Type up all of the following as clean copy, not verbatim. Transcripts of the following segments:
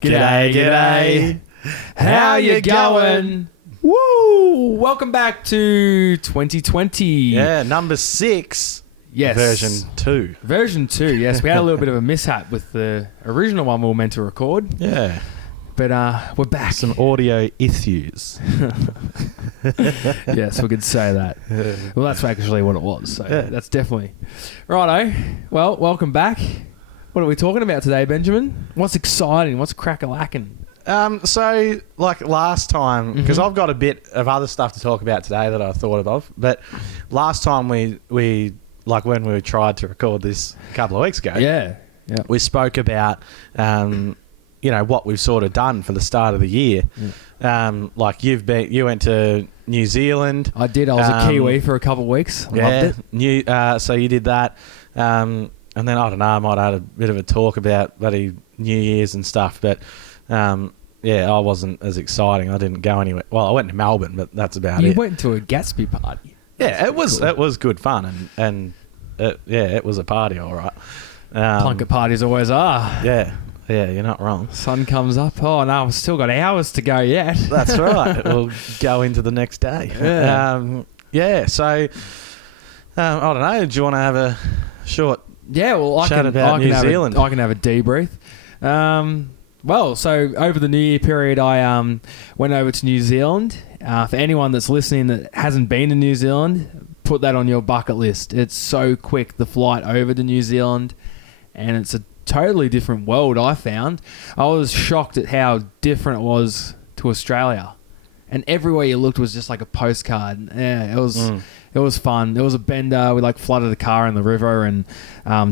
G'day. How you going? Woo! Welcome back to 2020. Yeah, number 6. Yes. Version 2. Version 2, yes. We had a little bit of a mishap with the original one we were meant to record. Yeah. But we're back. Some audio issues. Yes, we could say that. Well, that's actually what it was. So Yeah. that's definitely. Righto. Well, welcome back. What are we talking about today, Benjamin? What's exciting? What's crack-a-lacking? So, like last time, because I've got a bit of other stuff to talk about today that I thought of, but last time we like when we tried to record this a couple of weeks ago, Yeah. we spoke about, what we've sort of done for the start of the year. Like you went to New Zealand. I did. I was a Kiwi for a couple of weeks. Loved it. So you did that. And then, I don't know, I might have had a bit of a talk about bloody New Year's and stuff. But, I wasn't as exciting. I didn't go anywhere. Well, I went to Melbourne, but that's about it. You went to a Gatsby party. Yeah, it was good fun. And it was a party, all right. Plunket parties always are. Yeah, you're not wrong. Sun comes up. Oh, no, I've still got hours to go yet. That's right. We'll go into the next day. So, I don't know. Do you want to have a short... Yeah, well, I can have a debrief. So over the New Year period, I went over to New Zealand. For anyone that's listening that hasn't been to New Zealand, put that on your bucket list. It's so quick, the flight over to New Zealand, and it's a totally different world, I found. I was shocked at how different it was to Australia. And everywhere you looked was just like a postcard. Yeah, it was fun. There was a bender. We flooded a car in the river and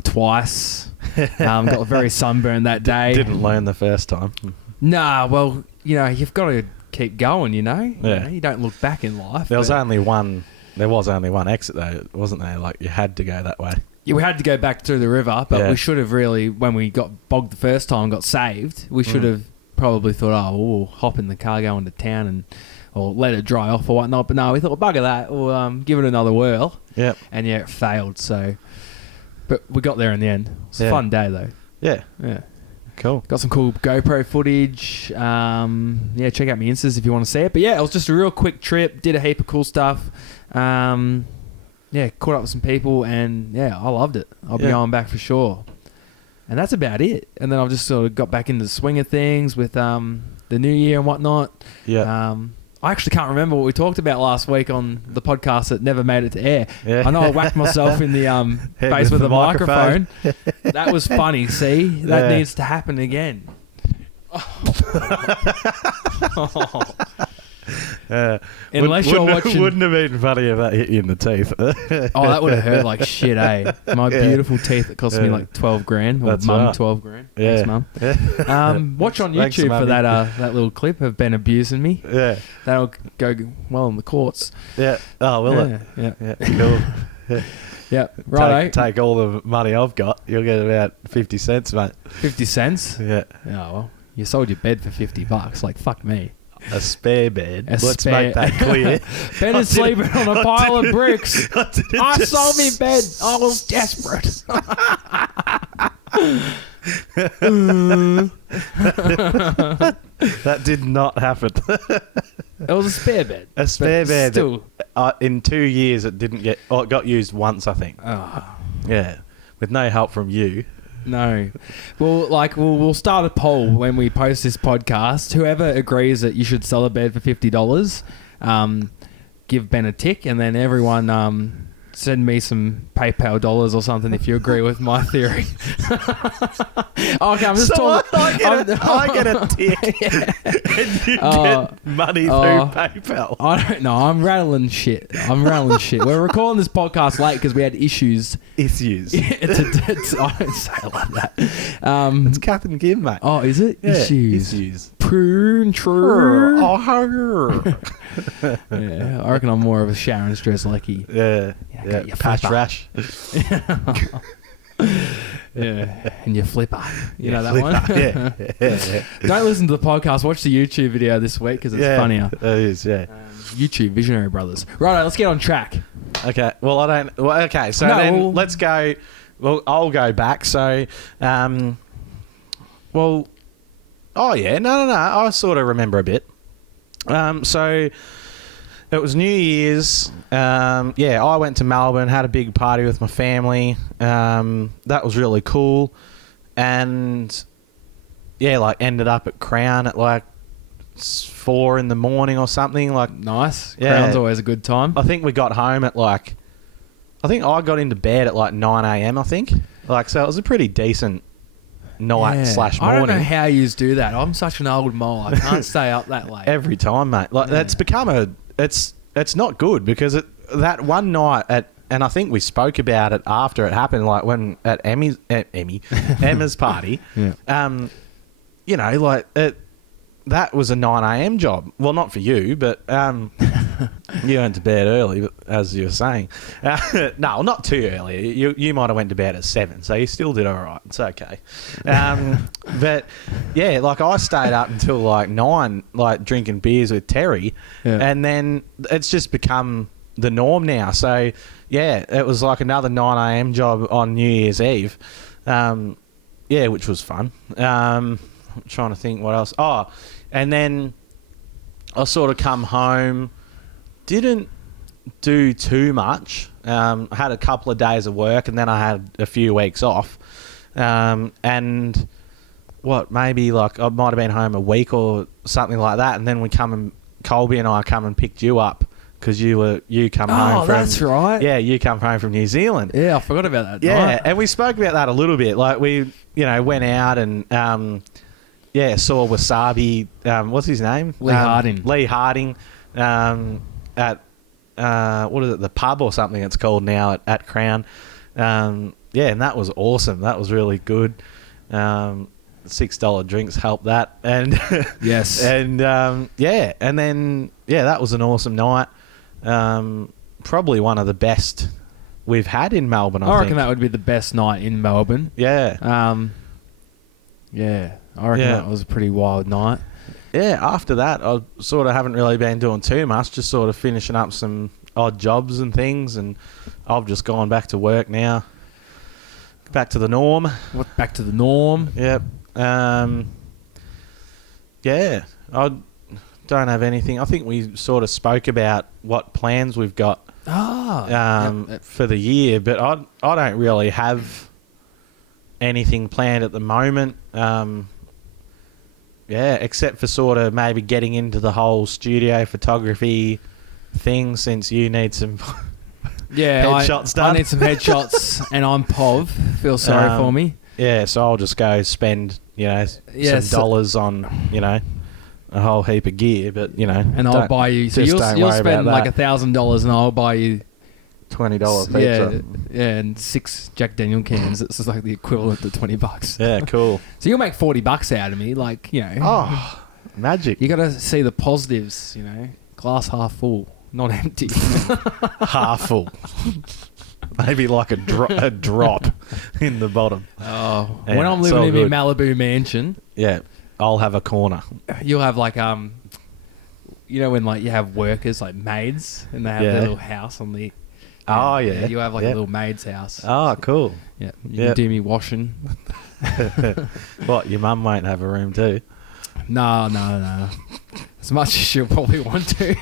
twice. Got very sunburned that day. Didn't learn the first time. Nah, well, you've got to keep going, Yeah. You don't look back in life. There was only one exit though, wasn't there? Like you had to go that way. Yeah, we had to go back through the river, but we should have really, when we got bogged the first time, got saved, we should have probably thought, we'll hop in the car, go into town or let it dry off or whatnot. But no, we thought, bugger that, we'll give it another whirl. Yep. And it failed. So, but we got there in the end. It was a fun day though. Yeah. Yeah. Cool. Got some cool GoPro footage. Check out my Instas if you want to see it. But yeah, it was just a real quick trip. Did a heap of cool stuff. Caught up with some people and I loved it. I'll be going back for sure. And that's about it. And then I've just sort of got back into the swing of things with the new year and whatnot. Yeah. I actually can't remember what we talked about last week on the podcast that never made it to air. Yeah. I know I whacked myself in the face with the microphone. That was funny. See, that needs to happen again. Unless you're watching... Wouldn't have been funny if that hit you in the teeth. That would have hurt like shit, eh? My beautiful teeth that cost me like 12 grand. Or mum, 12 grand. Yeah. Thanks, mum. Watch on YouTube. Thanks, for that little clip of Ben abusing me. Yeah. That'll go well in the courts. Yeah. Oh, will it? Yeah. Cool. Yeah, right. Take all the money I've got. You'll get about 50 cents, mate. 50 cents? Yeah. Oh, well, you sold your bed for $50. Like, fuck me. A spare bed. Let's make that clear. Ben is sleeping on a pile of bricks. I sold me bed. I was desperate. That did not happen. It was a spare bed. A spare bed. Still. In 2 years, it got used once, I think. Oh. Yeah. With no help from you. No. Well, we'll start a poll when we post this podcast. Whoever agrees that you should sell a bed for $50, give Ben a tick, and then everyone send me some PayPal dollars or something if you agree with my theory. Okay, I'm just talking. I get a tick, and you get money through PayPal. I don't know. I'm rattling shit. We're recording this podcast late because we had issues. Issues. I don't say it like that. It's Kath and Kim, mate. Oh, is it? Yeah, issues. Prune, true. Yeah, I reckon I'm more of a Sharon Strzelecki. Yeah. Patch rash. Yeah, and your flipper. You know that flipper. one? Yeah. Don't listen to the podcast. Watch the YouTube video this week because it's funnier. It is, yeah. YouTube, Visionary Brothers. Right, let's get on track. Okay. Well, okay, so let's go. Well, I'll go back. So, Oh, yeah. No. I sort of remember a bit. So it was New Year's. I went to Melbourne, had a big party with my family. That was really cool. And, yeah, like, ended up at Crown at, like, 4 in the morning or something. Like, Nice. Yeah. Crown's always a good time. I think we got home at, like... I think I got into bed at, like, 9 a.m, I think. Like, so it was a pretty decent night / morning. I don't know how you do that. I'm such an old mole. I can't stay up that late. Every time, mate. Like, that's become it's not good because that one night and I think we spoke about it after it happened, like when at Emma's party. Yeah. You know, like that was a 9 a.m. job. Well, not for you, but you went to bed early, but as you were saying. No, not too early. You might have went to bed at 7, so you still did all right. It's okay. But, yeah, like I stayed up until like 9, like drinking beers with Terry, and then it's just become the norm now. So, yeah, it was like another 9 a.m. job on New Year's Eve, which was fun. I'm trying to think what else. Oh, and then I sort of come home, didn't do too much. I had a couple of days of work and then I had a few weeks off. And maybe like I might have been home a week or something like that. And then Colby and I come and picked you up because you come home from... Oh, that's right. Yeah, you come home from New Zealand. Yeah, I forgot about that. Yeah, night. And we spoke about that a little bit. Like we, went out and... saw Wasabi. What's his name? Lee Harding. Lee Harding. At what is it? The pub or something it's called now at Crown. And that was awesome. That was really good. $6 drinks helped that. And yes. And and then that was an awesome night. Probably one of the best we've had in Melbourne. I reckon that would be the best night in Melbourne. Yeah. I reckon that was a pretty wild night. Yeah, after that, I sort of haven't really been doing too much, just sort of finishing up some odd jobs and things, and I've just gone back to work now. Back to the norm. Back to the norm? Yep. I don't have anything. I think we sort of spoke about what plans we've got for the year, but I don't really have anything planned at the moment. Except for sort of maybe getting into the whole studio photography thing, since you need some headshots done. I need some headshots, and I'm POV. Feel sorry for me. Yeah, so I'll just go spend, some dollars on, a whole heap of gear, but, And I'll buy you... So you'll spend like $1,000 and I'll buy you... $20 pizza. Yeah, and 6 Jack Daniel cans. It's just like the equivalent to $20. Yeah, cool. So you'll make $40 out of me, like, Oh, magic. You got to see the positives, glass half full, not empty. Half full. Maybe like a drop in the bottom. Oh, yeah, when I'm living in my Malibu mansion, I'll have a corner. You'll have like when like you have workers like maids and they have their little house on the. Oh, yeah. You have like a little maid's house. Oh, cool. Yeah. You can do me washing. What, your mum won't have a room too? No. As much as she'll probably want to.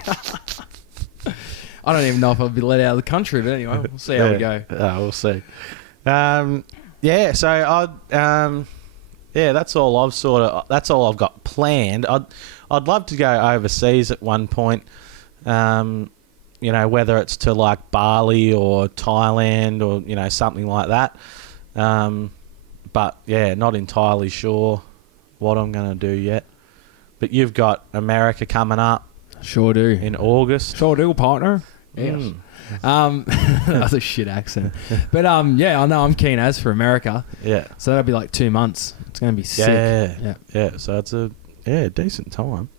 I don't even know if I'll be let out of the country, but anyway, we'll see how we go. We'll see. That's all that's all I've got planned. I'd love to go overseas at one point. Whether it's to like Bali or Thailand or, something like that. But not entirely sure what I'm going to do yet. But you've got America coming up. Sure do. In August. Sure do, partner. Yes. That's a shit accent. But I know I'm keen as for America. Yeah. So that'll be like 2 months. It's going to be sick. Yeah. So it's a decent time.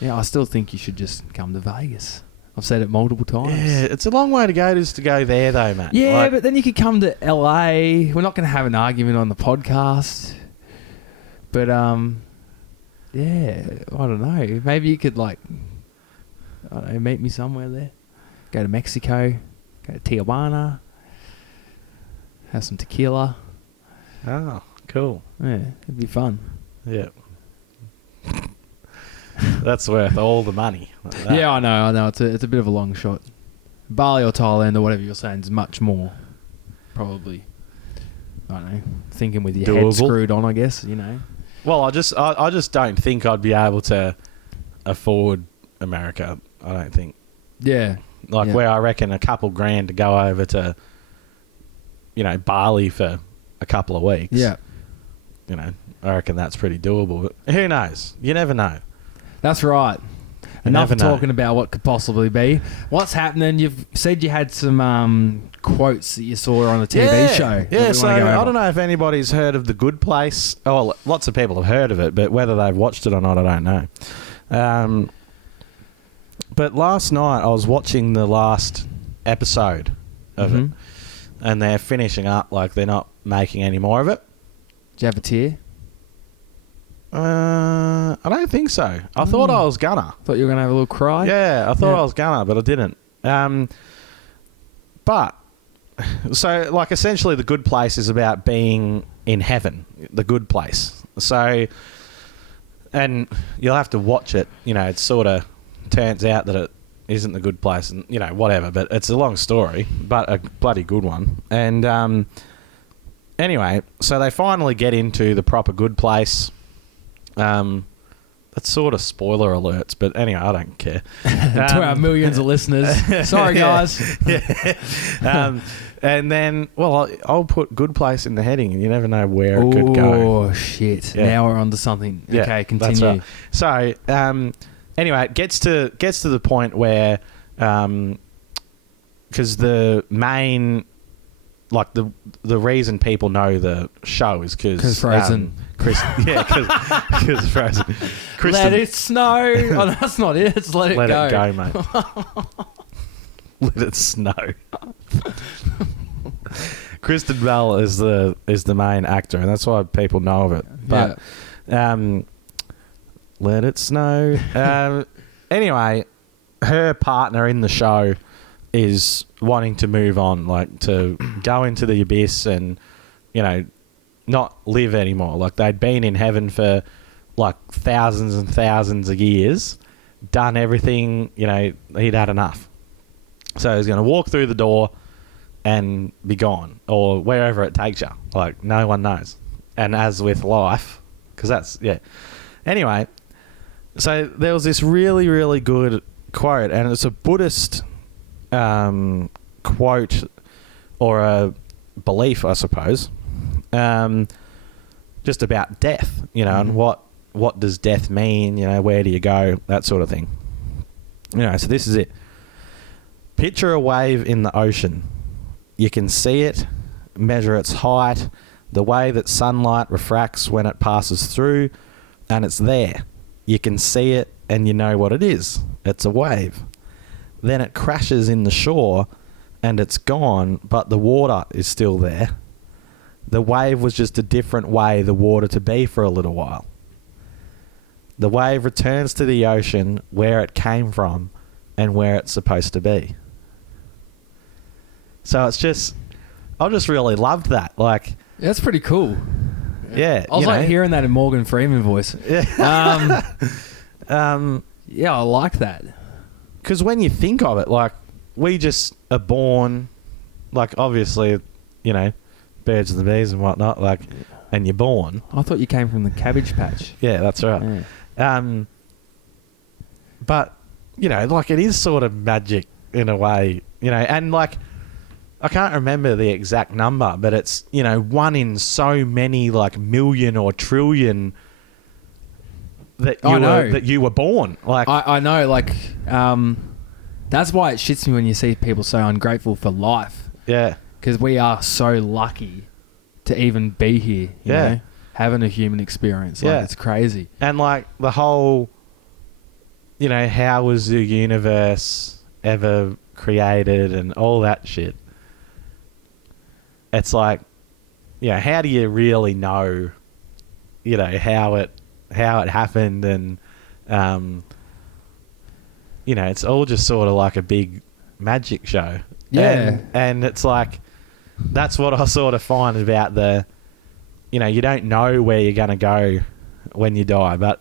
Yeah, I still think you should just come to Vegas. I've said it multiple times. Yeah, it's a long way to go just to go there though, Matt. Yeah, but then you could come to LA. We're not going to have an argument on the podcast. But, I don't know. Maybe you could meet me somewhere there. Go to Mexico. Go to Tijuana. Have some tequila. Oh, cool. Yeah, it'd be fun. Yeah. That's worth all the money. Like that. Yeah, I know. It's a bit of a long shot. Bali or Thailand or whatever you're saying is much more, probably. I don't know. Thinking with your head Doable. screwed on, I guess. You know. Well, I just don't think I'd be able to afford America. I don't think. Yeah. Like Yeah. where I reckon a couple grand to go over to, Bali for a couple of weeks. Yeah. I reckon that's pretty doable. But who knows? You never know. That's right. You Enough never know. talking about what could possibly be. What's happening? You've said you had some quotes that you saw on a TV show. Yeah, so I don't know if anybody's heard of The Good Place. Oh, well, lots of people have heard of it, but whether they've watched it or not, I don't know. But last night I was watching the last episode of it, and they're finishing up, like they're not making any more of it. Did you have a tear? I don't think so. I thought I was gonna. Thought you were going to have a little cry? Yeah, I thought I was gonna, but I didn't. But so, like, essentially, The Good Place is about being in heaven, the good place. So, and you'll have to watch it. It sort of turns out that it isn't the good place, and whatever. But it's a long story, but a bloody good one. And anyway, so they finally get into the proper good place. That's sort of spoiler alerts, but anyway, I don't care. To our millions of listeners. Sorry, guys. Yeah. And then, well, I'll put Good Place in the heading, and you never know where it could go. Oh, shit. Yeah. Now we're on to something. Yeah, Okay, continue. that's right. So, anyway, it gets to the point where, because the main, like the reason people know the show is because Frozen. Because Frozen. Let it snow. Oh, that's not it. It's let it go. Let it go, mate. Let it snow. Kristen Bell is the main actor, and that's why people know of it. But let it snow. Anyway, her partner in the show is wanting to move on, like to go into the abyss and not live anymore. Like they'd been in heaven for like thousands and thousands of years, done everything, he'd had enough. So he's going to walk through the door and be gone, or wherever it takes you. Like no one knows. And as with life, because that's, yeah. Anyway, so there was this really, really good quote, and it's a Buddhist quote or a belief, I suppose. Just about death, and what does death mean? Where do you go? That sort of thing. So this is it. Picture a wave in the ocean. You can see it, measure its height, the way that sunlight refracts when it passes through, and it's there. You can see it and you know what it is. It's a wave. Then it crashes in the shore and it's gone, but the water is still there. The wave was just a different way the water to be for a little while. The wave returns to the ocean where it came from and where it's supposed to be. So it's just, I just really loved that. Like, That's pretty cool. yeah, I was like hearing that in Morgan Freeman voice. Yeah. Yeah, I like that. Because when you think of it, like, we just are born, like, obviously, birds and the bees and whatnot, like, and you're born. I thought you came from the Cabbage Patch. Yeah, that's right. Yeah. But, like, it is sort of magic in a way, and, like, I can't remember the exact number, but it's, one in so many, like, million or trillion that you were born. Like, I know, like, that's why it shits me when you see people so ungrateful for life. yeah. Because we are so lucky to even be here, you know, having a human experience. Like, it's crazy. And, like, the whole, how was the universe ever created and all that shit. It's like, how do you really know, how it happened, and, it's all just sort of like a big magic show. Yeah. And it's like, that's what I sort of find about the, you don't know where you're going to go when you die, but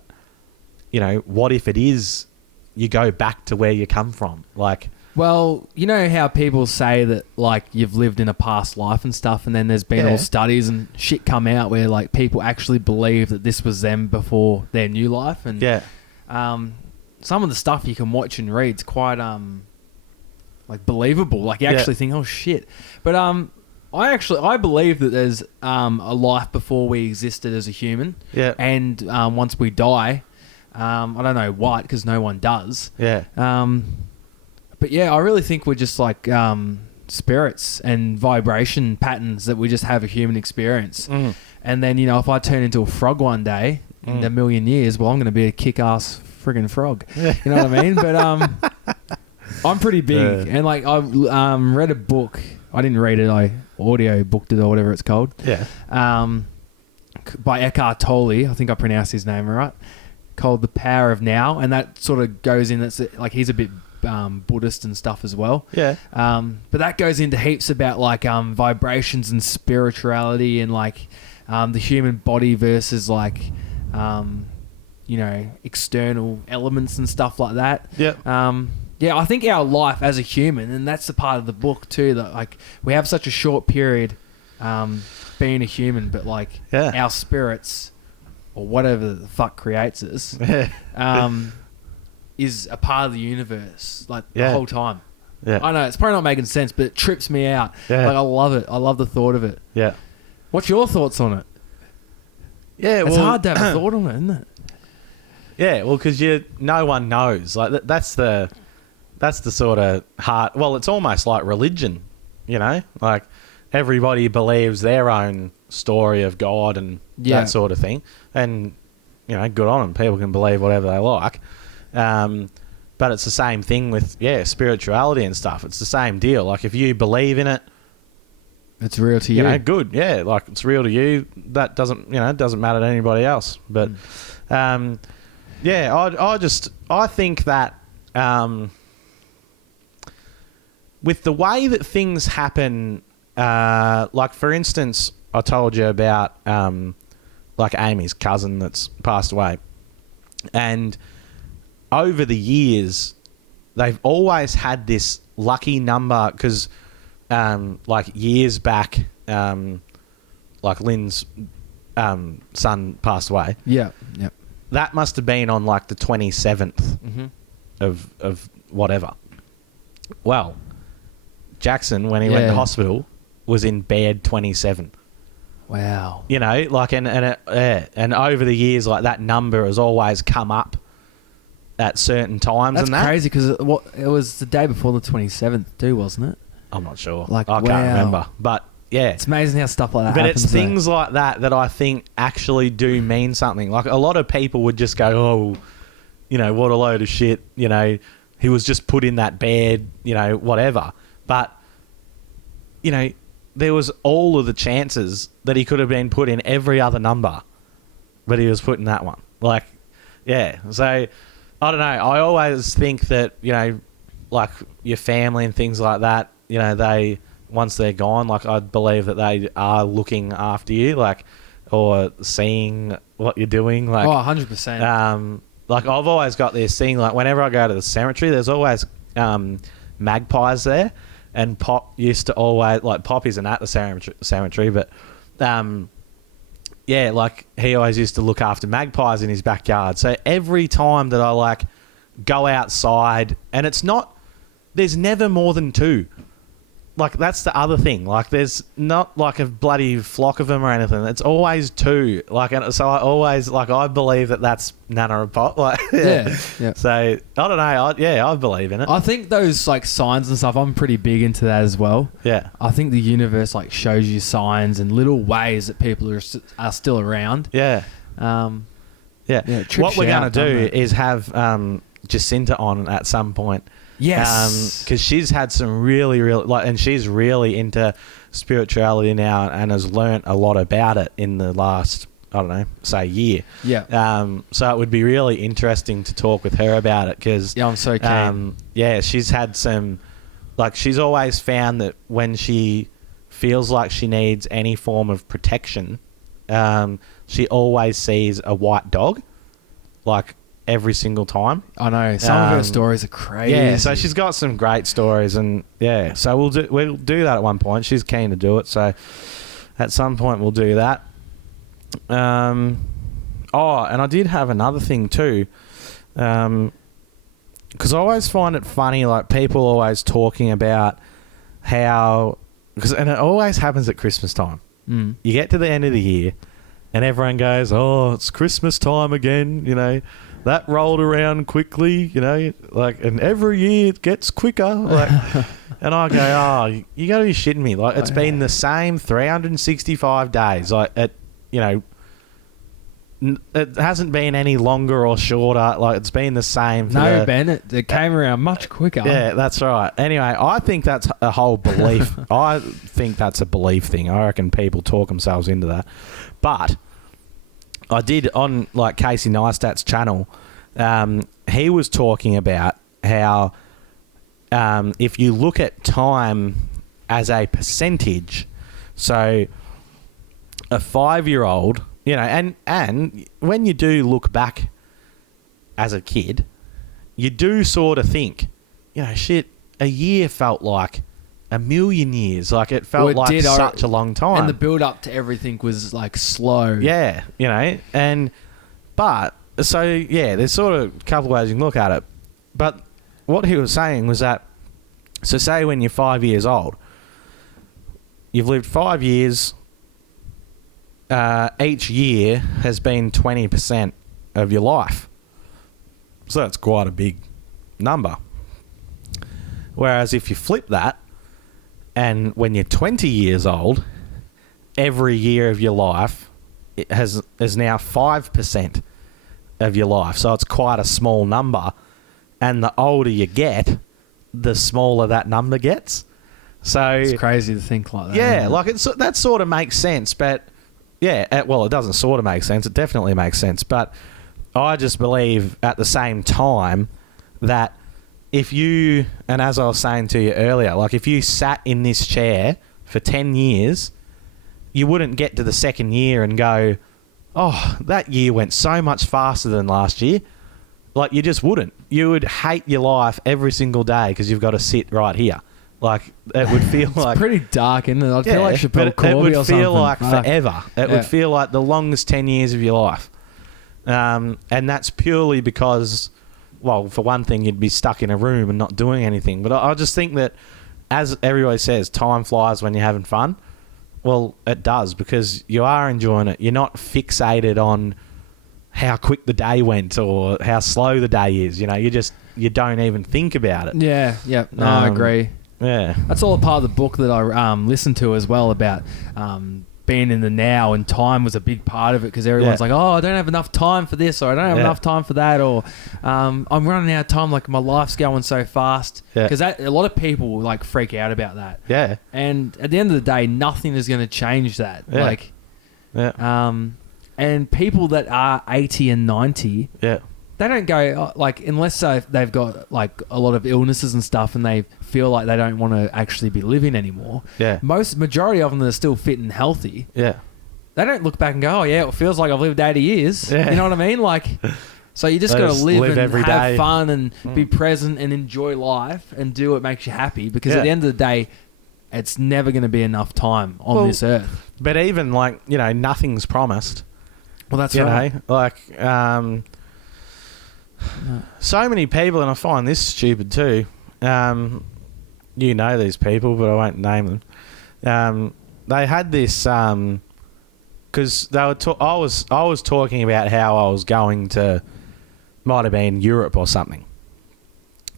what if it is you go back to where you come from? Like, well, you know how people say that, like, you've lived in a past life and stuff, and then there's been all studies and shit come out where, like, people actually believe that this was them before their new life. And some of the stuff you can watch and read is quite, like, believable. Like, you actually think, oh, shit. But I believe that there's a life before we existed as a human. Yeah. And once we die, I don't know what, because no one does. Yeah. But yeah, I really think we're just like spirits and vibration patterns that we just have a human experience. And then, if I turn into a frog one day in a million years, well, I'm going to be a kick-ass friggin' frog. You know what I mean? But I'm pretty big. And like I read a book. I didn't read it. I audio booked it or whatever it's called. Yeah. By Eckhart Tolle. I think I pronounced his name right. Called The Power of Now. And that sort of goes in. That's like he's a bit Buddhist and stuff as well. Yeah. But that goes into heaps about like vibrations and spirituality and like the human body versus like external elements and stuff like that. Yeah, I think our life as a human, and that's the part of the book too, that like we have such a short period being a human, but like our spirits or whatever the fuck creates us is a part of the universe, like the whole time. Yeah. I know, it's probably not making sense, but it trips me out. Yeah. Like, I love it. I love the thought of it. Yeah. What's your thoughts on it? Yeah, it's hard to have a thought on it, isn't it? Yeah, well, because no one knows. Like, that's the sort of hard... Well, it's almost like religion, Like, everybody believes their own story of God and that sort of thing. And, good on them. People can believe whatever they like. But it's the same thing with spirituality and stuff. It's the same deal. Like if you believe in it, it's real to you. Good. Yeah, like it's real to you. That doesn't it doesn't matter to anybody else. But I think that with the way that things happen, like for instance, I told you about like Amy's cousin that's passed away, and over the years, they've always had this lucky number because, like years back, like Lynn's son passed away. Yeah. That must have been on like the 27th of whatever. Well, Jackson, when he went to hospital, was in bed 27. Wow. Like and over the years, like that number has always come up at certain times. That's and that. Crazy because it was the day before the 27th too, wasn't it? I'm not sure. Like, I can't remember. But yeah. It's amazing how stuff like that happens. But it's things like that I think actually do mean something. Like a lot of people would just go, oh, what a load of shit. He was just put in that bed, whatever. But, there was all of the chances that he could have been put in every other number, but he was put in that one. Like, yeah. So... I don't know. I always think that, like your family and things like that, they, once they're gone, like I believe that they are looking after you, like, or seeing what you're doing. Like, 100%. Like I've always got this thing, like whenever I go to the cemetery, there's always magpies there, and Pop used to always, like Pop isn't at the cemetery, but like he always used to look after magpies in his backyard. So every time that I like go outside, and there's never more than two. Like that's the other thing. Like there's not like a bloody flock of them or anything. It's always two. Like, and so I always I believe that that's Nana and Pop. Like yeah. So I don't know. I believe in it. I think those like signs and stuff. I'm pretty big into that as well. Yeah. I think the universe like shows you signs and little ways that people are still around. Yeah. Yeah. What we're gonna do is have Jacinta on at some point. Yes. Because she's had some really and she's really into spirituality now and has learnt a lot about it in the last, I don't know, say year. Yeah. So it would be really interesting to talk with her about it because... Yeah, I'm so keen. She's had some... Like, she's always found that when she feels like she needs any form of protection, she always sees a white dog. Like, every single time. I know. Some of her stories are crazy. Yeah, so she's got some great stories, and yeah, so we'll do that at one point. She's keen to do it, so at some point we'll do that. And I did have another thing too, because I always find it funny, like people always talking about how, and it always happens at Christmas time. You get to the end of the year, and everyone goes, "Oh, it's Christmas time again," you know. That rolled around quickly, you know, like, and every year it gets quicker. Like, and I go, "Oh, you got to be shitting me!" Like, it's been the same 365 days. Like, you know, it hasn't been any longer or shorter. Like, it's been the same. No, Ben, it came around much quicker. Yeah, that's right. Anyway, I think that's a whole belief. I think that's a belief thing. I reckon people talk themselves into that. But I did on like Casey Neistat's channel. He was talking about how if you look at time as a percentage, so a 5-year-old, you know, and when you do look back as a kid, you do sort of think, you know, shit, a year felt like a million years. Like, it felt like such a long time. And the build up to everything was like slow. Yeah, you know, but so yeah, there's sort of a couple of ways you can look at it. But what he was saying was that, so say when you're 5 years old, you've lived 5 years, each year has been 20% of your life. So that's quite a big number. Whereas if you flip that, and when you're 20 years old, every year of your life is now 5% of your life. So it's quite a small number. And the older you get, the smaller that number gets. So it's crazy to think like that. Yeah, like that sort of makes sense. But yeah, well, it doesn't sort of make sense. It definitely makes sense. But I just believe at the same time that if you, and as I was saying to you earlier, like if you sat in this chair for 10 years, you wouldn't get to the second year and go, "Oh, that year went so much faster than last year." Like, you just wouldn't. You would hate your life every single day because you've got to sit right here. Like, it would feel like... It's pretty dark, isn't it? I'd feel like Chappelle Corby or something. It would feel like forever. It would feel like the longest 10 years of your life. And that's purely because... Well, for one thing, you'd be stuck in a room and not doing anything. But I just think that, as everybody says, time flies when you're having fun. Well, it does, because you are enjoying it. You're not fixated on how quick the day went or how slow the day is. You know, you don't even think about it. Yeah. No, I agree. Yeah. That's all a part of the book that I listened to as well, about being in the now, and time was a big part of it, because everyone's like, "Oh, I don't have enough time for this," or "I don't have enough time for that," or "I'm running out of time, like my life's going so fast." Because a lot of people like freak out about that. Yeah. And at the end of the day, nothing is going to change that. Yeah. Like, and people that are 80 and 90, they don't go like, unless they've got like a lot of illnesses and stuff, and they feel like they don't want to actually be living anymore. Yeah. Majority of them that are still fit and healthy. Yeah. They don't look back and go, "Oh yeah, it feels like I've lived 80 years." Yeah. You know what I mean? Like, so you just got to live and have fun and be present and enjoy life and do what makes you happy, because at the end of the day, it's never going to be enough time on this earth. But even like, you know, nothing's promised. Well, that's right. You know, like, so many people, and I find this stupid too. You know these people, but I won't name them. They had this because they were. I was talking about how I was going to, might have been Europe or something,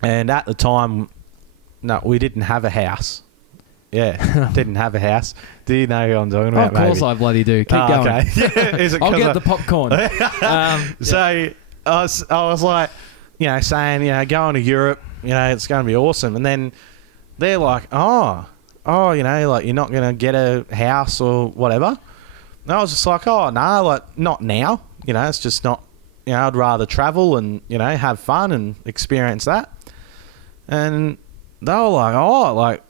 and at the time, no, we didn't have a house. Yeah, didn't have a house. Do you know who I'm talking about? Of course, I bloody do. Keep going. Okay. I'll get the popcorn. So I was like, you know, saying, you know, going to Europe, you know, it's going to be awesome. And then they're like, oh, you know, like, you're not going to get a house or whatever. And I was just like, oh, no, like, not now. You know, it's just not, you know, I'd rather travel and, you know, have fun and experience that. And they were like, oh, like,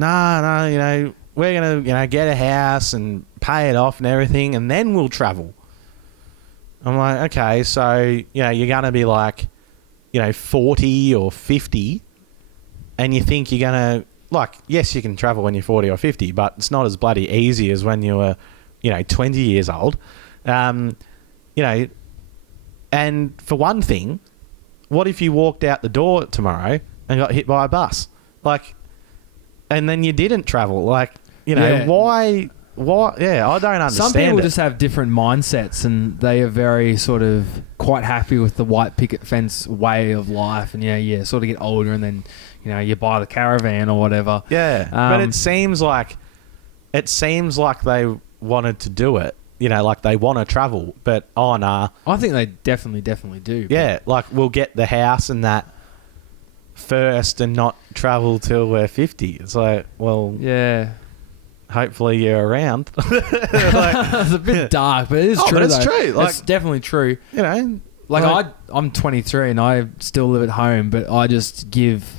no, you know, we're going to, you know, get a house and pay it off and everything, and then we'll travel. I'm like, okay, so, you know, you're going to be like, you know, 40 or 50, and you think you're going to, like, yes, you can travel when you're 40 or 50, but it's not as bloody easy as when you were, you know, 20 years old. You know, and for one thing, what if you walked out the door tomorrow and got hit by a bus? Like, and then you didn't travel. Like, you know, why? Yeah, I don't understand. Some people just have different mindsets, and they are very sort of quite happy with the white picket fence way of life. And you sort of get older, and then you buy the caravan or whatever. Yeah, but it seems like they wanted to do it. You know, like they want to travel, but nah. I think they definitely do. Yeah, like we'll get the house and that first, and not travel till we're 50. It's like, well, yeah. Hopefully you're around. It's a bit dark, but it is true. But it's true. Like, it's definitely true. You know, like I'm 23 and I still live at home, but I just give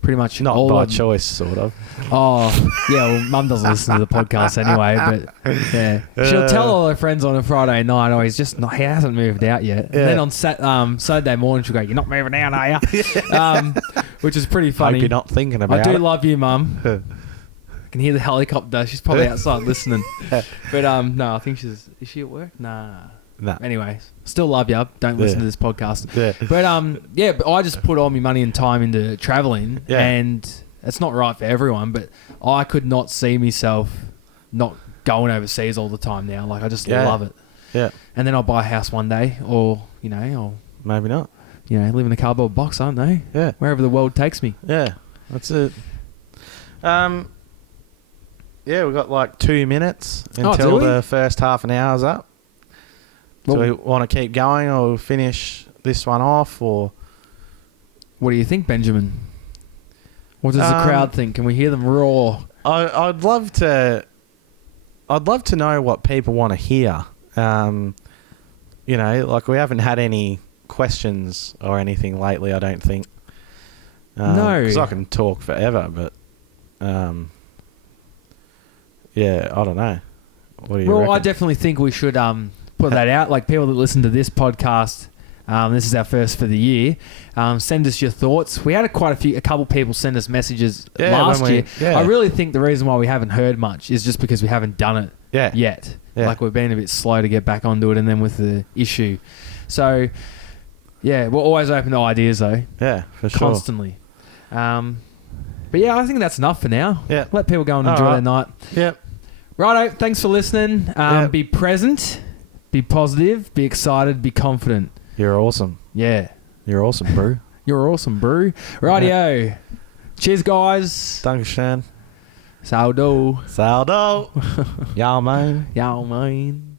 pretty much not all by choice, sort of. Oh, yeah. Well, Mum doesn't listen to the podcast anyway, but yeah, she'll tell all her friends on a Friday night, "Oh, he hasn't moved out yet." Yeah. And then on Saturday morning, she'll go, "You're not moving out, are you?" Which is pretty funny. Hope you're not thinking about it. I do love you, Mum. I can hear the helicopter. She's probably outside listening. But no, I think is she at work? Nah. Anyway, still love you. Don't listen to this podcast. Yeah. But I just put all my money and time into traveling, and it's not right for everyone. But I could not see myself not going overseas all the time now. Like I just love it. Yeah. And then I'll buy a house one day, or or maybe not. Live in a cardboard box, aren't they? Yeah. Wherever the world takes me. Yeah. That's it. Yeah, we've got like 2 minutes until the first half an hour's up. Do we want to keep going or finish this one off, or what do you think, Benjamin? What does the crowd think? Can we hear them roar? I'd love to know what people want to hear. Like we haven't had any questions or anything lately, I don't think. No. Because I can talk forever, but yeah, I don't know. What do you reckon? I definitely think we should put that out. Like people that listen to this podcast, this is our first for the year. Send us your thoughts. We had a couple people send us messages last year. Yeah. I really think the reason why we haven't heard much is just because we haven't done it yet. Yeah. Like we've been a bit slow to get back onto it, and then with the issue. So, yeah, we're always open to ideas though. Yeah, for sure. Constantly. But yeah, I think that's enough for now. Yeah. Let people go and enjoy their night. Yep. Righto, thanks for listening. Be present, be positive, be excited, be confident. You're awesome. Yeah. You're awesome, bro. You're awesome, bro. Rightio. Yeah. Cheers, guys. Dankeschön. Saldo. Saldo. Ja, man. Ja, man.